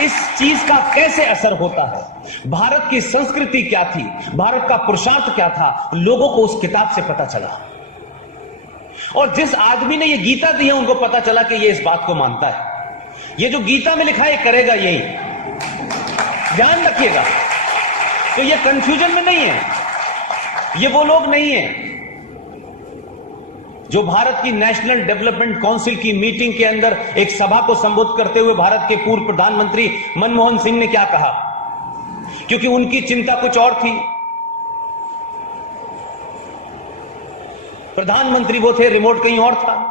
इस चीज का कैसे असर होता है, भारत की संस्कृति क्या थी, भारत का पुरुषार्थ क्या था, लोगों को उस किताब से पता चला। और जिस आदमी ने ये गीता दी है उनको पता चला कि ये इस बात को मानता है। ये जो गीता में लिखा है करेगा यही, ध्यान रखिएगा। तो ये कंफ्यूजन में नहीं है, ये वो लोग नहीं है जो भारत की नेशनल डेवलपमेंट काउंसिल की मीटिंग के अंदर एक सभा को संबोधित करते हुए भारत के पूर्व प्रधानमंत्री मनमोहन सिंह ने क्या कहा, क्योंकि उनकी चिंता कुछ और थी। प्रधानमंत्री वो थे, रिमोट कहीं और था।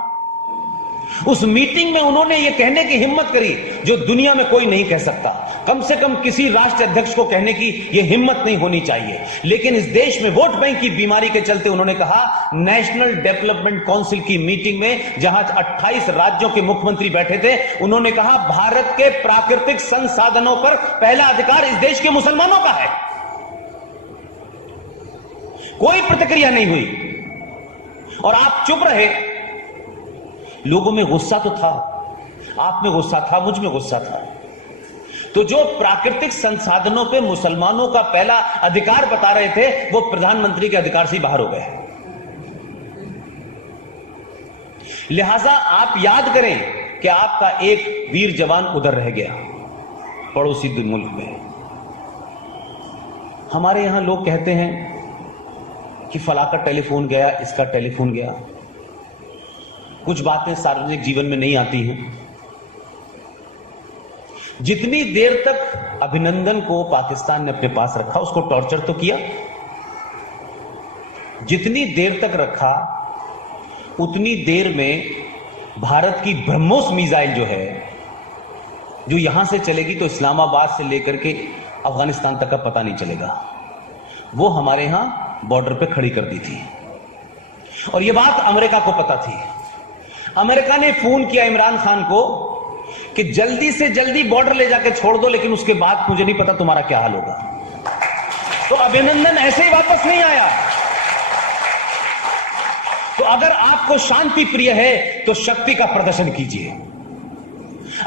उस मीटिंग में उन्होंने ये कहने की हिम्मत करी जो दुनिया में कोई नहीं कह सकता, कम से कम किसी राष्ट्र अध्यक्ष को कहने की ये हिम्मत नहीं होनी चाहिए। लेकिन इस देश में वोट बैंक की बीमारी के चलते उन्होंने कहा, नेशनल डेवलपमेंट काउंसिल की मीटिंग में जहां 28 राज्यों के मुख्यमंत्री बैठे थे, उन्होंने कहा भारत के प्राकृतिक संसाधनों पर पहला अधिकार इस देश के मुसलमानों का है। कोई प्रतिक्रिया नहीं हुई और आप चुप रहे। लोगों में गुस्सा तो था, आप में गुस्सा था, मुझ में गुस्सा था। तो जो प्राकृतिक संसाधनों पे मुसलमानों का पहला अधिकार बता रहे थे, वो प्रधानमंत्री के अधिकार से बाहर हो गए। लिहाजा आप याद करें कि आपका एक वीर जवान उधर रह गया पड़ोसी मुल्क में। हमारे यहां लोग कहते हैं कि फला का टेलीफोन गया, इसका टेलीफोन गया। कुछ बातें सार्वजनिक जीवन में नहीं आती हैं। जितनी देर तक अभिनंदन को पाकिस्तान ने अपने पास रखा, उसको टॉर्चर तो किया। जितनी देर तक रखा उतनी देर में भारत की ब्रह्मोस मिसाइल जो है, जो यहां से चलेगी तो इस्लामाबाद से लेकर के अफगानिस्तान तक का पता नहीं चलेगा, वो हमारे यहां बॉर्डर पे खड़ी कर दी थी। और यह बात अमेरिका को पता थी। अमेरिका ने फोन किया इमरान खान को कि जल्दी से जल्दी बॉर्डर ले जाके छोड़ दो, लेकिन उसके बाद मुझे नहीं पता तुम्हारा क्या हाल होगा। तो अभिनंदन ऐसे ही वापस नहीं आया। तो अगर आपको शांति प्रिय है तो शक्ति का प्रदर्शन कीजिए।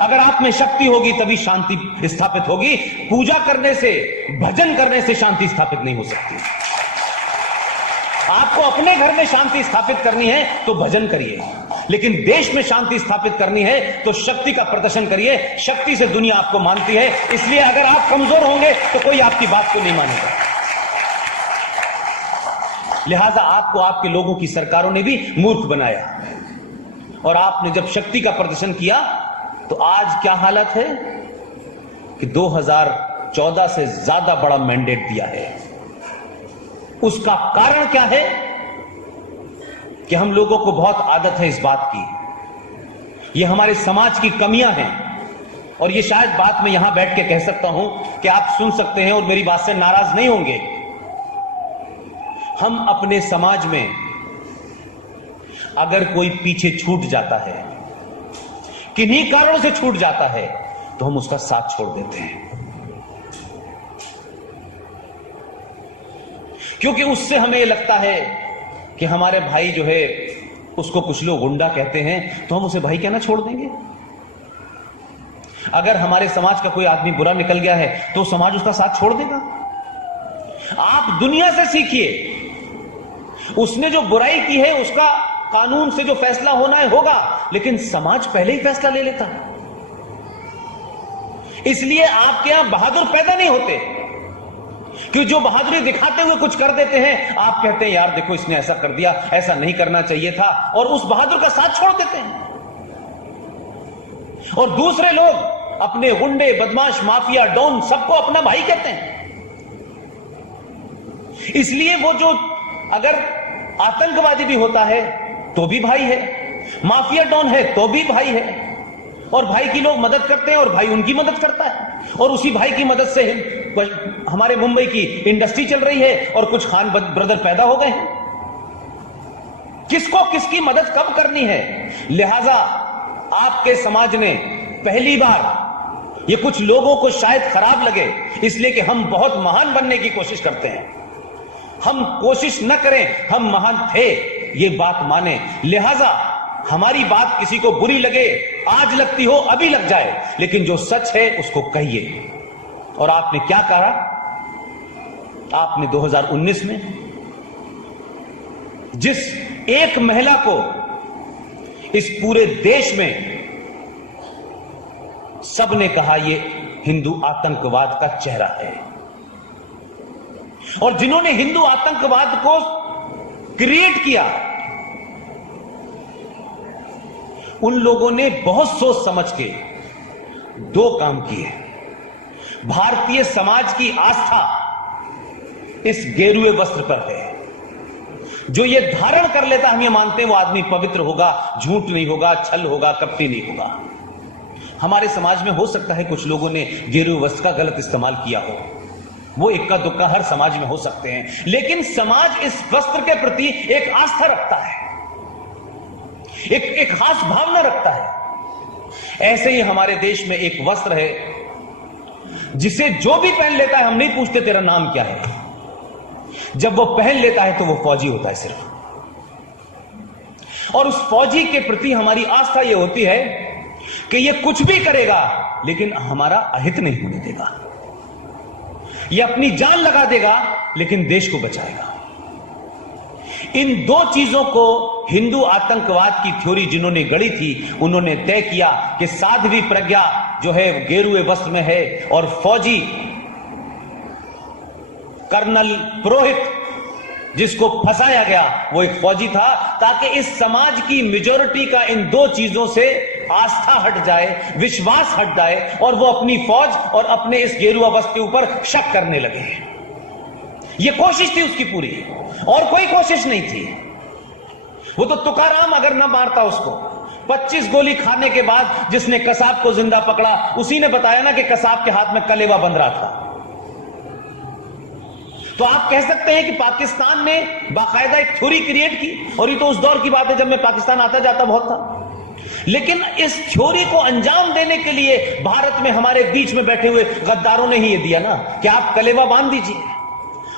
अगर आप में शक्ति होगी तभी शांति स्थापित होगी। पूजा करने से, भजन करने से शांति स्थापित नहीं हो सकती। आपको अपने घर में शांति स्थापित करनी है तो भजन करिए, लेकिन देश में शांति स्थापित करनी है तो शक्ति का प्रदर्शन करिए। शक्ति से दुनिया आपको मानती है, इसलिए अगर आप कमजोर होंगे तो कोई आपकी बात को नहीं मानेगा। लिहाजा आपको आपके लोगों की सरकारों ने भी मूर्ख बनाया, और आपने जब शक्ति का प्रदर्शन किया तो आज क्या हालत है कि 2014 से ज्यादा बड़ा मैंडेट दिया है। उसका कारण क्या है कि हम लोगों को बहुत आदत है इस बात की, ये हमारे समाज की कमियां हैं। और ये शायद बात मैं यहां बैठ के कह सकता हूं कि आप सुन सकते हैं और मेरी बात से नाराज नहीं होंगे। हम अपने समाज में अगर कोई पीछे छूट जाता है, किन्हीं कारणों से छूट जाता है, तो हम उसका साथ छोड़ देते हैं, क्योंकि उससे हमें यह लगता है कि हमारे भाई जो है उसको कुछ लोग गुंडा कहते हैं, तो हम उसे भाई कहना छोड़ देंगे। अगर हमारे समाज का कोई आदमी बुरा निकल गया है तो समाज उसका साथ छोड़ देगा। आप दुनिया से सीखिए, उसने जो बुराई की है उसका कानून से जो फैसला होना है होगा, लेकिन समाज पहले ही फैसला ले लेता है। इसलिए आपके यहां बहादुर पैदा नहीं होते, कि जो बहादुरी दिखाते हुए कुछ कर देते हैं, आप कहते हैं यार देखो इसने ऐसा कर दिया, ऐसा नहीं करना चाहिए था, और उस बहादुर का साथ छोड़ देते हैं। और दूसरे लोग अपने गुंडे, बदमाश, माफिया, डॉन सबको अपना भाई कहते हैं। इसलिए वो जो अगर आतंकवादी भी होता है तो भी भाई है, माफिया डॉन है तो भी भाई है, और भाई की लोग मदद करते हैं और भाई उनकी मदद करता है, और उसी भाई की मदद से हमारे मुंबई की इंडस्ट्री चल रही है और कुछ खान ब्रदर पैदा हो गए हैं। किसको किसकी मदद कब करनी है। लिहाजा आपके समाज ने पहली बार, ये कुछ लोगों को शायद खराब लगे इसलिए कि हम बहुत महान बनने की कोशिश करते हैं, हम कोशिश न करें, हम महान थे ये बात माने। लिहाजा हमारी बात किसी को बुरी लगे आज लगती हो अभी लग जाए, लेकिन जो सच है उसको कहिए। और आपने क्या कहा? आपने 2019 में जिस एक महिला को इस पूरे देश में सबने कहा ये हिंदू आतंकवाद का चेहरा है, और जिन्होंने हिंदू आतंकवाद को क्रिएट किया, उन लोगों ने बहुत सोच समझ के दो काम किए। भारतीय समाज की आस्था इस गेरुए वस्त्र पर है। जो ये धारण कर लेता, हम ये मानते हैं वो आदमी पवित्र होगा, झूठ नहीं होगा, छल होगा, कपटी नहीं होगा। हमारे समाज में हो सकता है कुछ लोगों ने गेरुए वस्त्र का गलत इस्तेमाल किया हो, वो इक्का दुक्का हर समाज में हो सकते हैं, लेकिन समाज इस वस्त्र के प्रति एक आस्था रखता है, एक खास भावना रखता है। ऐसे ही हमारे देश में एक वस्त्र है जिसे जो भी पहन लेता है, हम नहीं पूछते तेरा नाम क्या है, जब वो पहन लेता है तो वो फौजी होता है सिर्फ। और उस फौजी के प्रति हमारी आस्था ये होती है कि ये कुछ भी करेगा लेकिन हमारा अहित नहीं होने देगा, ये अपनी जान लगा देगा लेकिन देश को बचाएगा। इन दो चीजों को हिंदू आतंकवाद की थ्योरी जिन्होंने गढ़ी थी, उन्होंने तय किया कि साध्वी प्रज्ञा जो है गेरुए वस्त्र में है, और फौजी कर्नल पुरोहित जिसको फंसाया गया वो एक फौजी था, ताकि इस समाज की मेजॉरिटी का इन दो चीजों से आस्था हट जाए, विश्वास हट जाए, और वो अपनी फौज और अपने इस गेरुआ वस्त्र के ऊपर शक करने लगे। ये कोशिश थी उसकी पूरी, और कोई कोशिश नहीं थी। वो तो तुकाराम अगर ना मारता उसको, 25 गोली खाने के बाद जिसने कसाब को जिंदा पकड़ा, उसी ने बताया ना कि कसाब के हाथ में कलेवा बंध रहा था। तो आप कह सकते हैं कि पाकिस्तान ने बाकायदा एक थ्योरी क्रिएट की, और ये तो उस दौर की बात है जब मैं पाकिस्तान आता जाता बहुत था। लेकिन इस थ्योरी को अंजाम देने के लिए भारत में हमारे बीच में बैठे हुए गद्दारों ने ही ये दिया ना कि आप कलेवा बांध दीजिए,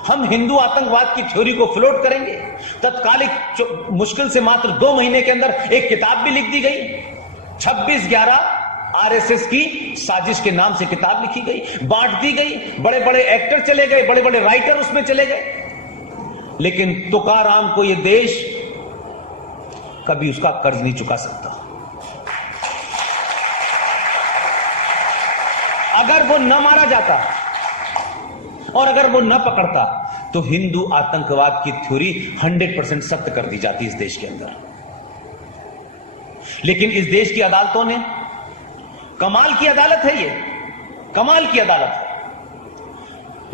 हम हिंदू आतंकवाद की थ्योरी को फ्लोट करेंगे। तत्कालिक मुश्किल से मात्र 2 महीने के अंदर एक किताब भी लिख दी गई, 26/11 आरएसएस की साजिश के नाम से किताब लिखी गई, बांट दी गई, बड़े बड़े एक्टर चले गए, बड़े बड़े राइटर उसमें चले गए। लेकिन तुकाराम को यह देश कभी उसका कर्ज नहीं चुका सकता। अगर वो न मारा जाता और अगर वो न पकड़ता तो हिंदू आतंकवाद की थ्योरी 100% सत्य कर दी जाती इस देश के अंदर। लेकिन इस देश की अदालतों ने, कमाल की अदालत है ये, कमाल की अदालत है,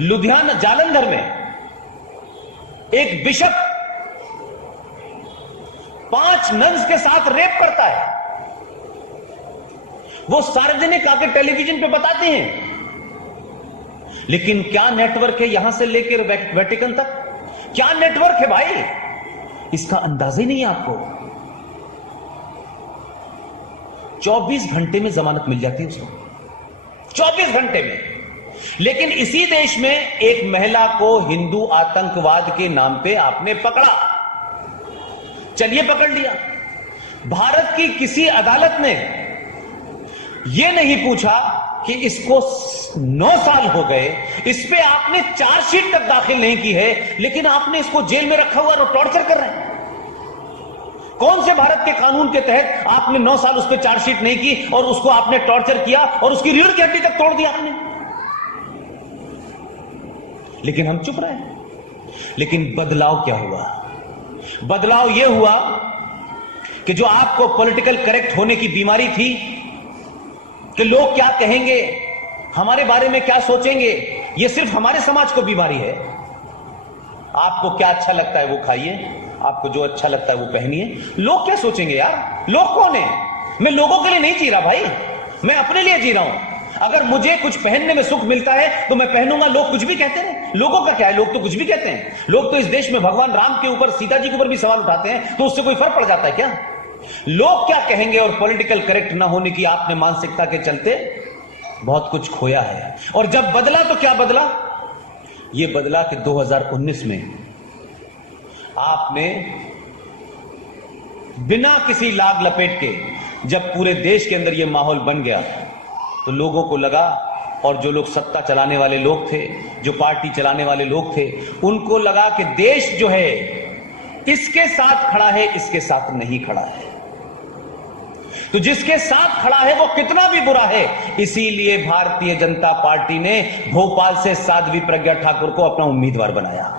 लुधियाना जालंधर में एक बिशप 5 नन्स के साथ रेप करता है। वो सार्वजनिक आकर टेलीविजन पे बताते हैं, लेकिन क्या नेटवर्क है यहां से लेकर वेटिकन तक, क्या नेटवर्क है भाई, इसका अंदाजा ही नहीं है आपको। 24 घंटे में जमानत मिल जाती है उसको, 24 घंटे में। लेकिन इसी देश में एक महिला को हिंदू आतंकवाद के नाम पे आपने पकड़ा, चलिए पकड़ लिया। भारत की किसी अदालत ने यह नहीं पूछा कि इसको 9 साल हो गए, इस पे आपने चार्जशीट तक दाखिल नहीं की है, लेकिन आपने इसको जेल में रखा हुआ और टॉर्चर कर रहे हैं। कौन से भारत के कानून के तहत आपने 9 साल उस पर चार्जशीट नहीं की और उसको आपने टॉर्चर किया और उसकी रीढ़ की हड्डी तक तोड़ दिया आपने? लेकिन हम चुप रहे। लेकिन बदलाव क्या हुआ? बदलाव यह हुआ कि जो आपको पॉलिटिकल करेक्ट होने की बीमारी थी कि लोग क्या कहेंगे, हमारे बारे में क्या सोचेंगे, यह सिर्फ हमारे समाज को बीमारी है। आपको क्या अच्छा लगता है वो खाइए, आपको जो अच्छा लगता है वो पहनिए, लोग क्या सोचेंगे यार? लोग कौन है? मैं लोगों के लिए नहीं जी रहा भाई, मैं अपने लिए जी रहा हूं। अगर मुझे कुछ पहनने में सुख मिलता है तो मैं पहनूंगा, लोग कुछ भी कहते हैं। लोगों का क्या है, लोग तो कुछ भी कहते हैं। लोग तो इस देश में भगवान राम के ऊपर, सीता जी के ऊपर भी सवाल उठाते हैं, तो उससे कोई फर्क पड़ जाता है क्या? लोग क्या कहेंगे और पॉलिटिकल करेक्ट ना होने की आपने मानसिकता के चलते बहुत कुछ खोया है। और जब बदला तो क्या बदला? यह बदला कि 2019 में आपने बिना किसी लाग लपेट के जब पूरे देश के अंदर यह माहौल बन गया तो लोगों को लगा, और जो लोग सत्ता चलाने वाले लोग थे, जो पार्टी चलाने वाले लोग थे, उनको लगा कि देश जो है इसके साथ खड़ा है, इसके साथ नहीं खड़ा है। तो जिसके साथ खड़ा है वो कितना भी बुरा है, इसीलिए भारतीय जनता पार्टी ने भोपाल से साध्वी प्रज्ञा ठाकुर को अपना उम्मीदवार बनाया।